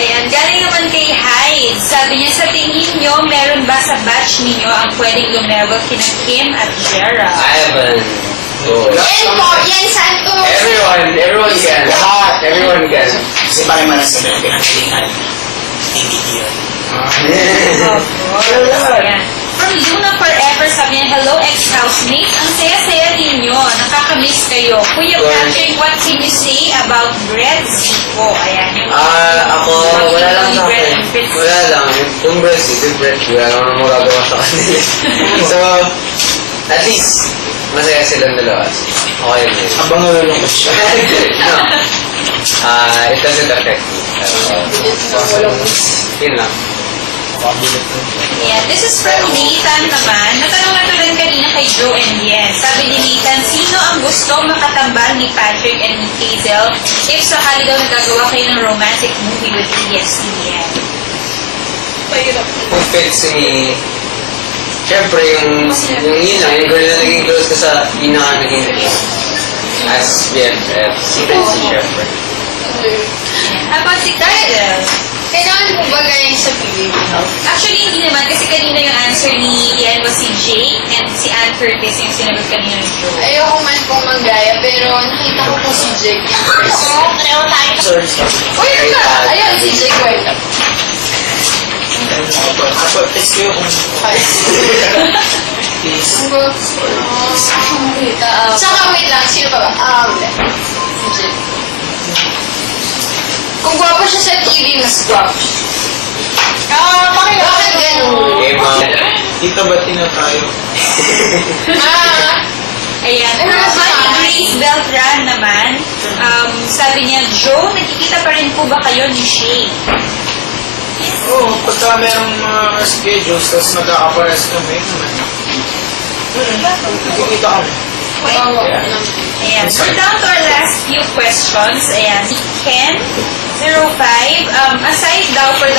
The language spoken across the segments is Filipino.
Ayan, galing naman kay Hyde. Sabi niya, sa tingin nyo, meron ba sa batch ninyo ang pwedeng lumevel kina Kim at Jera? I haven't. Yan po, yan Santos. Everyone can. Lahat, everyone can. Kasi parang malasabi ang pinagalingan. Hindi yun. Ayan. From Luna Forever, sabi niya, hello ex-housemates. Ang saya-saya ninyo. Nakakamiss kayo. Kuya Patrick, what can you say about bread Zico? Ayan. Ako, wala lang sa akin. Wala lang. Yung bread, yung bread, wala naman magagawa sa kanila. So, at least, masaya silang dalawa. Okay na yun. Habang nalulungkot siya. No. It doesn't affect me. Yun lang. Yeah, this is from Nathan naman. Natanong na to rin kanina kay Joe and Yen. Sabi ni Nathan, sino ang gusto makatambal ni Patrick and ni Hazel if sakali daw nagagawa kayo ng romantic movie with ESPN? Kung fits ni... Siyempre, yung yun lang, yung girl na naging close ko sa pinaka naging as BFF, si Prince siyempre. How about si Kyle? Kailangan po ba ganyan sa Philippine House? Actually, hindi naman. Kasi kanina yung answer ni Ian was si Jake and si Ann Curtis yung sinagot kanina ni Joe. Ayoko man pong manggaya, pero nakita ko po si Jake in person. Oo, pareho tayo. Sorry. Uy, yun na! Ayun, si Jake White. Ako, text kayo kung... Please. Tsaka wait lang, sino pa ba? Si Jake. Kung gwapo siya sa TV, mas gwapo siya. Bakit ganun? Okay, ma. Dito ba tayo? Ayan. Grace Beltran naman, sabi niya, Joe, nakikita pa rin po ba kayo ni Shay? Oo, pagka merong mga schedules, tapos magkakapares kami, naman. Nakikita kami. Ayan. We're down to our last few questions. Ayan. Ken, 05, aside daw from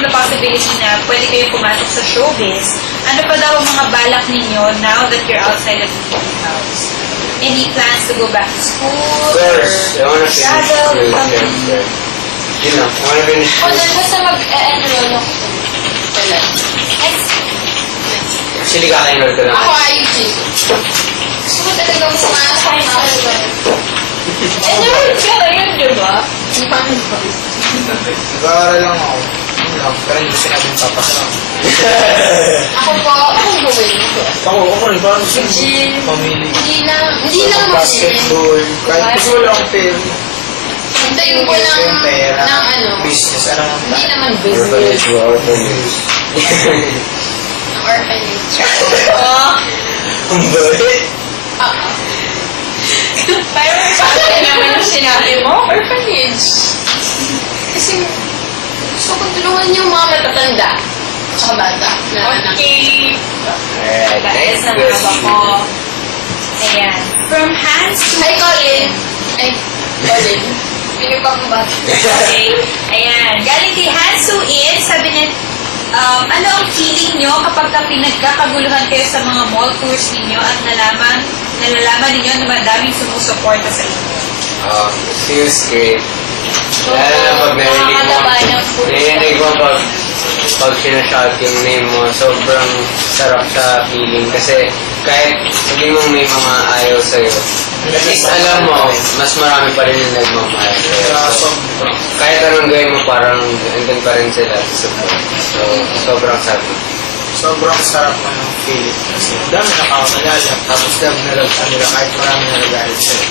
the possibility na pwede kayo pumasok sa showbiz, ano pa daw ang mga balak ninyo now that you're outside of the movie house? Any plans to go back to school? Of course, I wanna finish Shadow? school. Yun lang, I wanna finish O, school. then basta mag-enroll ako. Wala. Actually, kaka-enroll ko lang. Ako IUG. Gusto ko talaga mas maasay na ako. Enroll ka ngayon, di ba? Nag-aaral lang ako. Yun lang, pero hindi sinabi yung papasa. Ako po, anong gawin ko? Ako rin, parang gusto ko Gym. pamili. Hindi na mag-gym. Basketball. Kahit gusto ko lang pera. Hintayin ko ng ano. Business, ano? Hindi naman business. Orphanage. Orphanage. Ang bait. Pero bakit naman yung sinabi mo? Orphanage. Kasi gusto ko tulungan yung mga matatanda. Tsaka bata. Okay. Alright, Guys, next question. nakaba ko. Ayan. From Hans to... Hi, Colin. Ay, Colin. Pili pa akong bata. Okay. Ayan. Galing kay Hansu In, sabi niya, ano ang feeling nyo kapag pinagkakaguluhan kayo sa mga mall tours ninyo at nalalaman ninyo na madaming sumusuporta sa inyo? Feels great. Lalo na pag narinig mo pag sinashot yung name mo, sobrang sarap sa feeling kasi kahit sabi mo may mga ayaw sa'yo, at least alam mo, mas marami pa rin yung nagmamahal sa'yo. Kahit anong gawin mo, parang andun pa rin sila sa support. So, sobrang sarap. Sobrang sarap ng feeling. Kasi ang dami nakakalala. Tapos dami nalagsan nila kahit marami nalagalit sa'yo.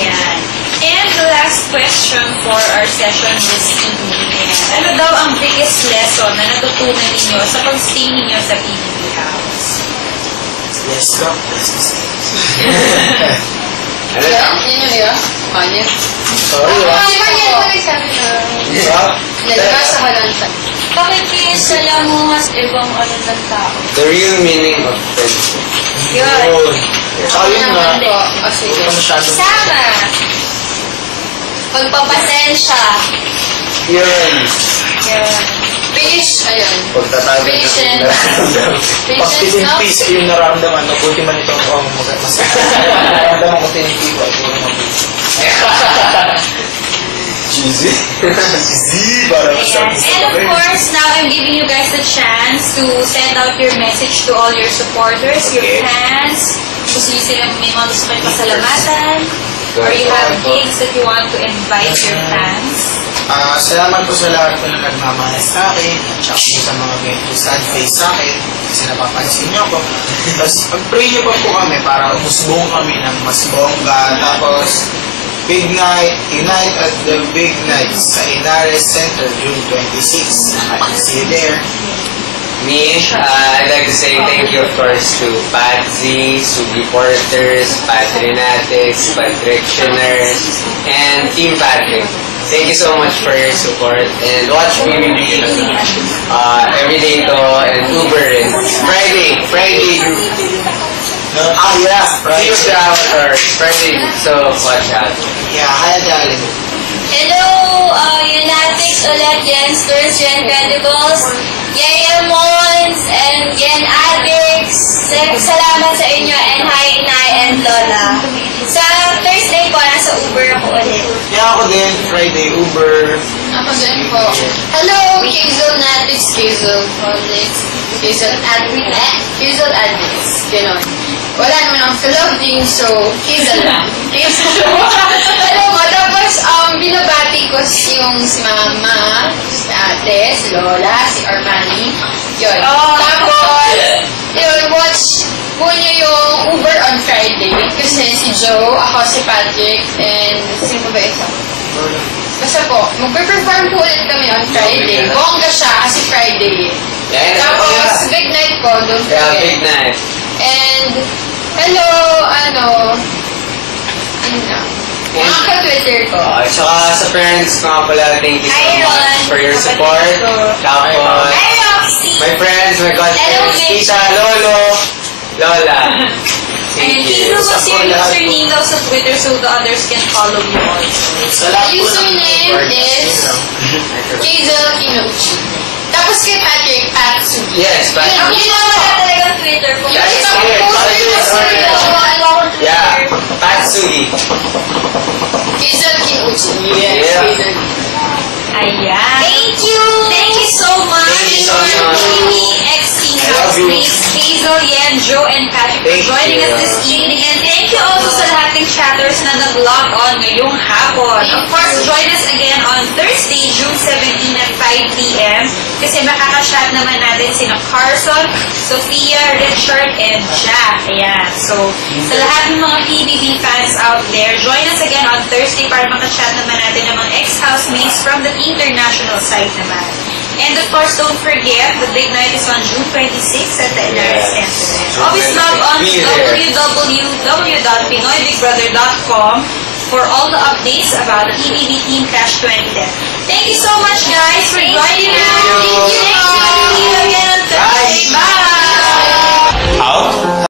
Yan. And the last question for our session this evening. Ano daw ang biggest lesson na natutunan ninyo sa pag-stay ninyo sa PBB House? Let's go. Ano lang? Yan yun, di ba? Kanya. Sorry, Di ah. ba yan mo nagsabi na? Nalabasa ka lang sa... Bakit kayo sala mo mas ibang ano ng tao? The real meaning of friendship. Yun. Tsaka yun nga. O, sige. Ito masyadong... Sama! Pagpapasensya. Yun. Yan. Finish. Ayun. Pagtatago ng Patience. nararamdaman. Pag Patience, no? titimpi sa iyong nararamdaman, mabuti man ito ang mas nararamdaman ko titimpi ko at puro mabuti. Cheesy. Cheesy, para Ayan. And of course, now I'm giving you guys the chance to send out your message to all your supporters, your Okay. fans. Gusto nyo silang may mga gusto kayo pasalamatan. Or you have gigs that you want to invite your fans. Salamat po sa lahat po na nagmamahal sa akin at saka po sa mga medyo sad face sa akin kasi napapansin niyo ako. Tapos pag-pray niyo pa po kami para umusbong kami ng mas bongga. Tapos Big Night, Unite at the Big Night sa Inares Center, June 26. I can see you there. Me, I'd like to say thank you of course to Patsy, Sugi Porters, Patrinatics, Patrictioners, and Team Patrick. Thank you so much for your support and watch BBB every day to and Uber rin. Friday group. Yeah, Friday of the Avatars, Friday group, so watch out. Yeah, hi darling. Hello, Unatics ulit, Gensters, Gen Credibles, Yaya Mons, and Gen Addicts. Salamat sa inyo, and hi, Inay, and Lola. Sa Thursday po, nasa Uber ako ulit. Yeah, ako din, Friday, Uber. Ako din po. Hello, Kizel Natics, Kizel Politics, Kizel Addicts, gano'n. Wala naman akong ka-loading, so Kizel lang. Kizel. Alam mo, tapos binabati ko yung si Mama, si Ate, si Lola, si Armani. Yun. Tapos, yun, watch po niyo yung Uber on Friday. Kasi si Joe, ako si Patrick, and sino ba isa? Basta po, mag-perform po ulit kami on Friday. Bongga siya kasi Friday. Yeah, Tapos, big night po, don't yeah, forget. big night. And, hello, ano na, mga ka-Twitter ko. At saka sa parents ko nga pala, thank you so Hi, much Ron. for your support. Kapatid ko. Tapos, Hi, Roxy! my friends, my Hello, cousins, Mitch. Tita, Lolo, Lola. And Thank Kizel you. was your username daw sa Twitter so the others can follow you also. Sa lahat po ng Username parties, is Kizel Kinuchi. Tapos kay Patrick, Patsugi. Yes, but Yun lang wala talagang Twitter ko. Yeah, Kasi it's ako weird. poster na It's weird. sila. yeah, Patsugi. Kizel Kinuchi. Yeah. Kizel. Ayan. Thank you! Thank you so much. Thank you so much. Kimi, XC I love you. Housemates, Hazel, Yen, Joe, and Patrick for Thank joining you. us this evening. And thank you also sa lahat ng chatters na nag-log on ngayong hapon. Of course, join us again on Thursday, June 17 at 5 p.m. Kasi makakashat naman natin sina Carson, Sophia, Richard, and Jack. Ayan. So, sa lahat ng mga PBB fans out there, join us again on Thursday para makashat naman natin ng mga ex-housemates from the international side naman. And of course, don't forget, the big night is on June 26 at the Inares Center. Always log on to www.pinoybigbrother.com for all the updates about the PBB Team Clash 2010. Thank you so much, guys,